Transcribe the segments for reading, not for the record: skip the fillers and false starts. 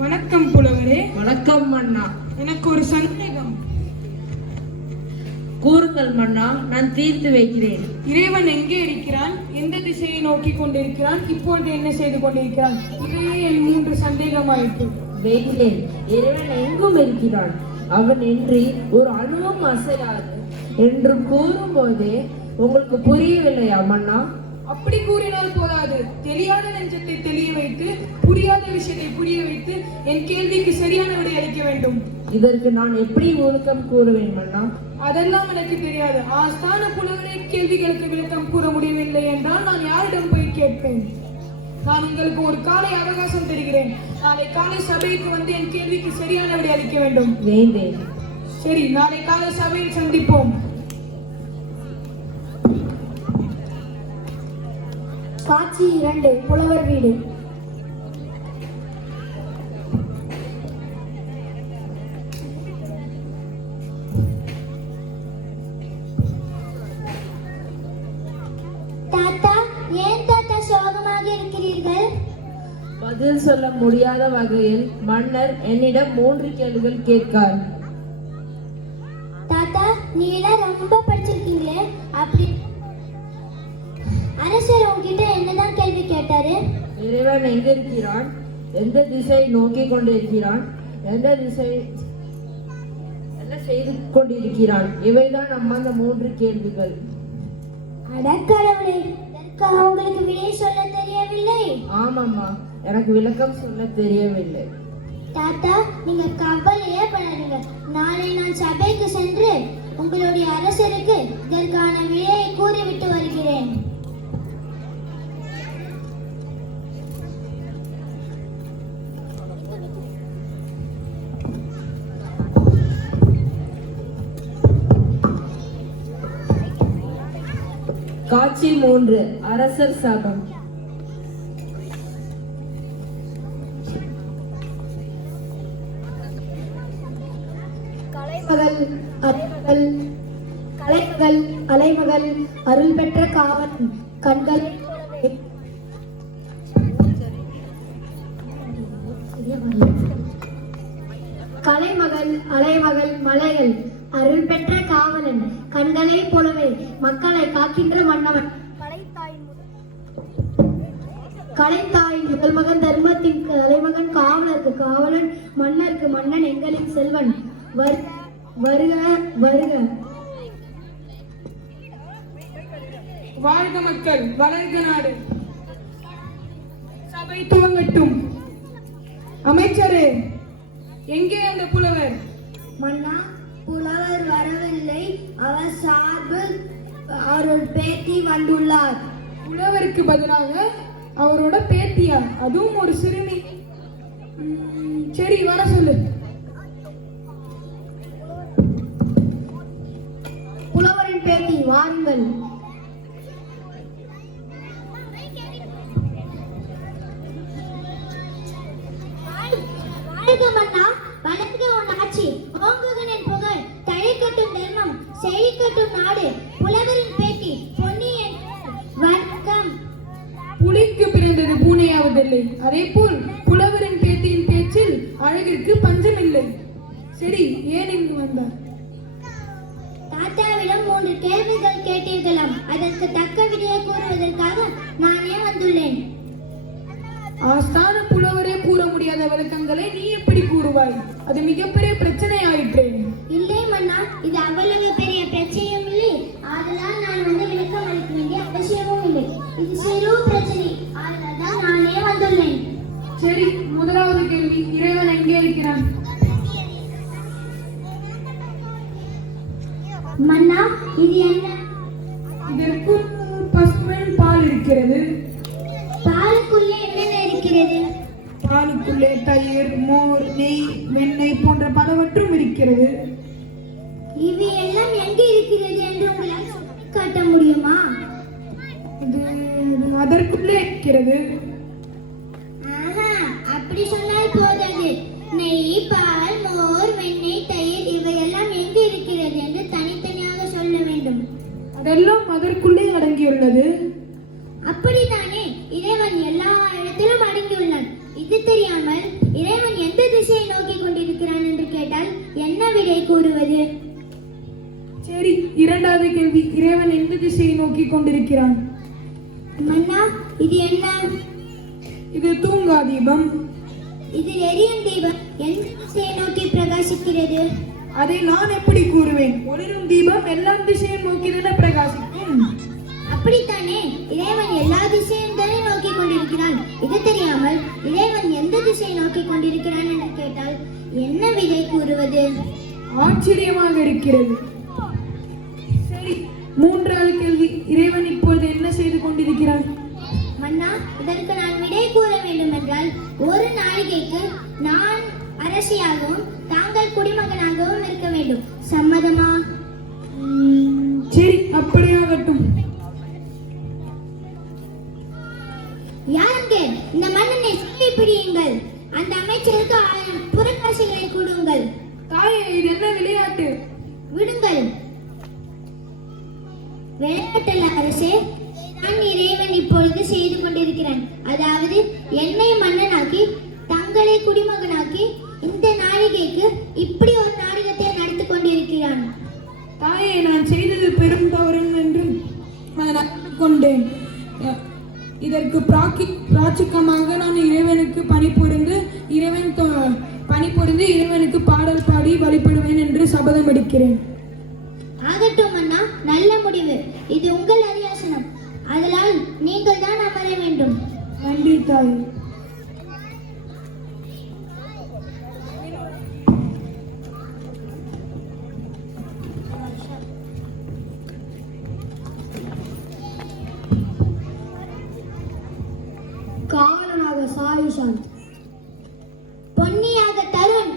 வணக்கம் புலவரே. வணக்கம் மன்னா. எனக்கு ஒரு சந்தேகம். கூறுங்கள் மன்னா, நான் தீர்த்து வைக்கிறேன். இறைவன் எங்கே இருக்கிறான்? எந்த திசையை நோக்கி கொண்டிருக்கிறான்? இப்பொழுது என்ன செய்து கொண்டிருக்கிறான்? இதையே என் 3 சந்தேகமாயிற்று. வைக்கிறேன். இறைவன் எங்கும் இருக்கிறான். அவன் இன்றி ஒரு அணுவும் அசையாது என்று கூறும் போதே உங்களுக்கு புரியவில்லையா மன்னா? அப்படி கூறினால் போதாது. தெரியாத நெஞ்சத்தை தெளிய வைத்து, புரியாத விஷயத்தை புரிய வைத்து, என் கேள்விக்கு சரியான விடை அளிக்க வேண்டும். இதற்கு நான் எப்படி விளக்கம் கூறுவேன் மன்னா? அதெல்லாம் எனக்கு தெரியாது. ஆஸ்தான புலவரே கேள்விகளுக்கு விளக்கம் கூற முடியவில்லை என்றால் நான் யாரிடம் போய் கேட்பேன்? நான் உங்களுக்கு ஒரு காலை அவகாசம் தருகிறேன். நாளை காலை சபைக்கு வந்து என் கேள்விக்கு சரியான விடை அளிக்க வேண்டும். வேண்டேன். சரி, நாளை காலை சபையில் சந்திப்போம். காட்சி 2, புலவர் வீடு. தாத்தா, ஏன் தாத்தா சோகமாக இருக்கிறீர்கள்? பதில் சொல்ல முடியாத வகையில் மன்னர் என்னிடம் 3 கேள்விகள் கேட்கார். தாத்தா, நீலாம் ரொம்ப படிச்சிருக்கீங்களே, அப்படி அரசர் உங்ககிட்ட என்னதான் கேள்வி கேட்டாரு? இறைவன் எங்க இருக்கிறான்? எந்த திசையை நோக்கி கொண்டிருக்கிறான்? என்ன செய்து கொண்டிருக்கிறான்? இவைதான் நம்ம அந்த 3 கேள்விகள். அடக்கடவுளே, இதற்கு உங்களுக்கு விடை சொல்ல தெரியவில்லை? ஆமாம்மா, எனக்கு விளக்கம் சொல்ல தெரியவில்லை. தாத்தா, நீங்க கவலையே படாதீங்க. நாளை நான் சபைக்கு சென்று உங்களுடைய அரசருக்கு இதற்கான விடையை கூறிவிட்டு வருகிறேன். காட்சி 3, அரசர் சபம். அலைமகள் அருள் பெற்ற காவல் கண்கள் கலைமகள் அலைமகள் மலைகள் அருள் பெற்ற காவலன் கண்களை போலவே மக்களை காக்கின்ற மன்னவன் கலைத்தாயின் முதல் மகன் தர்மத்தின் தலைமகன் காவலருக்கு காவலன் மன்னருக்கு மன்னன் எங்களின் செல்வன் வருக வருக. வாழ்க மக்கள், வளர்க நாடு. சபை துவங்கட்டும். அமைச்சரே, எங்கே அந்த புலவர்? மன்னா, புலவர் வரவில்லை. அவர் சார்பில் அவரோட பேத்தி வந்துள்ளார். புலவருக்கு பதிலாக அவரோட பேத்தியா? அதுவும் ஒரு சிறுமி. சரி, வர சொல்லு. புலவரின் பேத்தி, வாருங்கள். மன்னா, வளர்க உன் ஆட்சி, ஓங்குகனின் புகழ், தழைக்கட்டும் தர்மம், செழிக்கட்டும் நாடு. புலவரின் பேட்டி, பொன்னியின் வணக்கம். புலிக்கு பிறந்தது பூனையாவதில்லை. அதே போல் புலவரின் பேத்தியின் பேச்சில் அழகிற்கு பஞ்சமில்லை. சரி, ஏன் இங்கு வந்தார்? தாத்தாவிடம் 3 கேள்விகள் கேட்டீர்களாம். அதற்கு தக்க விடையை கூறுவதற்காக நானே வந்துள்ளேன். ஆஸ்தான புலவரே கூற முடியாத விளக்கங்களை நீ எப்படி கூறுவாய்? அது மிகப்பெரிய பிரச்சனை ஆயிற்று. இல்லை மன்னா, இது அவ்வளவு பெரிய பிரச்சனையும் இல்லை. அதனால் நான் வந்து விளக்கம் அளிக்க வேண்டிய அவசியமும் இல்லை. இது சிறு பிரச்சனை. அதனால் தான் நானே வந்துள்ளேன். சரி, முதலாவது கேள்வி, இறைவன் எங்கே இருக்கிறான்? மன்னா, இது என்ன? இதற்கு பசுவின் பால் இருக்கிறது. பாலுக்குள்ளே என்னென்ன இருக்கிறது? பாலுக்குள்ளே தயிர், மோர், நெய், வெண்ணெய் போன்ற பலவற்றும் இருக்கிறது. இவை எல்லாம் எங்கே இருக்கிறது என்று உங்களால் காட்ட முடியுமா? இது அதற்குள்ளே இருக்கிறது. அப்படி சொன்னால் போதாது. நெய், பால், மோர், வெண்ணெய், தயிர் இவையெல்லாம் எங்கே இருக்கிறது என்று தனித்தனியாக சொல்ல வேண்டும். அதெல்லாம் அதற்குள்ளே அடங்கியுள்ளது. அப்படித்தானே, இறைவன் எல்லா இடத்திலும் அடங்கியுள்ளான். இது தெரியாமல் இறைவன் கூறுவது? சரி, இரண்டாவது கேள்வி. இறைவன் எந்த திசையை நோக்கி கொண்டிருக்கிறான்? மன்னா, இது என்ன? இது தூங்கா தீபம். இது எரியும் தீபம் எந்த திசையை நோக்கி பிரகாசிக்கிறது? அதை நான் எப்படி கூறுவேன்? ஒளிரும் தீபம் எல்லா திசையும் நோக்கிதானே பிரகாசிக்கும். அப்படித்தானே, இறைவன் எல்லா திசையும் தானே நோக்கி கொண்டிருக்கிறான். இது தெரியாமல் இறைவன் எந்த திசையை நோக்கி கொண்டிருக்கிறான் என்று கேட்டால் என்ன விடை கூறுவது? ஆச்சரியமாக இருக்கிறது. சரி, மூன்றாவது கேள்வி. இறைவன் இப்பொழுது என்ன செய்து கொண்டிருக்கிறான்? மன்னா, இதற்கு நான் விடை கூற வேண்டும் என்றால் ஒரு நாளிகைக்கு நான் அரசியாகவும் தாங்கள் குடிமகனாகவும் இருக்க வேண்டும். சம்மதமா? சரி, அப்படியாகட்டும். யாருங்க இந்த மன்னனை சுற்றி பிடியுங்கள். அந்த அமைச்சருக்கு 1000 புறக்காசுகளை கொடுங்கள். தாயே, இது என்ன விளையாட்டு? விடுங்கள். விளையாட்டல்ல அரசே, நான் இறைவன் இப்பொழுது செய்து கொண்டிருக்கிறான். அதாவது என்னை மன்னனாக்கி தங்களை குடிமகனாக்கி இந்த நாளிகைக்கு இப்படி ஒரு நாடகத்தை நடத்தி கொண்டிருக்கிறான். தாயே, நான் செய்தது பெரும் தவறு என்று நான் அறிந்து கொண்டேன். இதற்கு பிராச்சிக்கமாக நான் இறைவனுக்கு பணிபுரிந்து இறைவனுக்கு பாடல் பாடி வழிபடுவேன் என்று சபதம் எடுக்கிறேன். ஆகட்டும் அண்ணா, நல்ல முடிவு. இது உங்கள் அரியாசனம். அதனால் நீங்கள் தான் அமர வேண்டும். நன்றி தாய். காவலனாக சாயுஷாந்த், பொன்னியாக தருண்,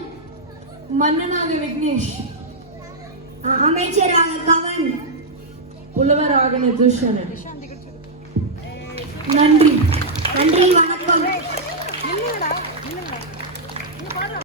மன்னனாக விக்னேஷ், அமைச்சராக கவன், புலவராக நிதுஷனன். நன்றி.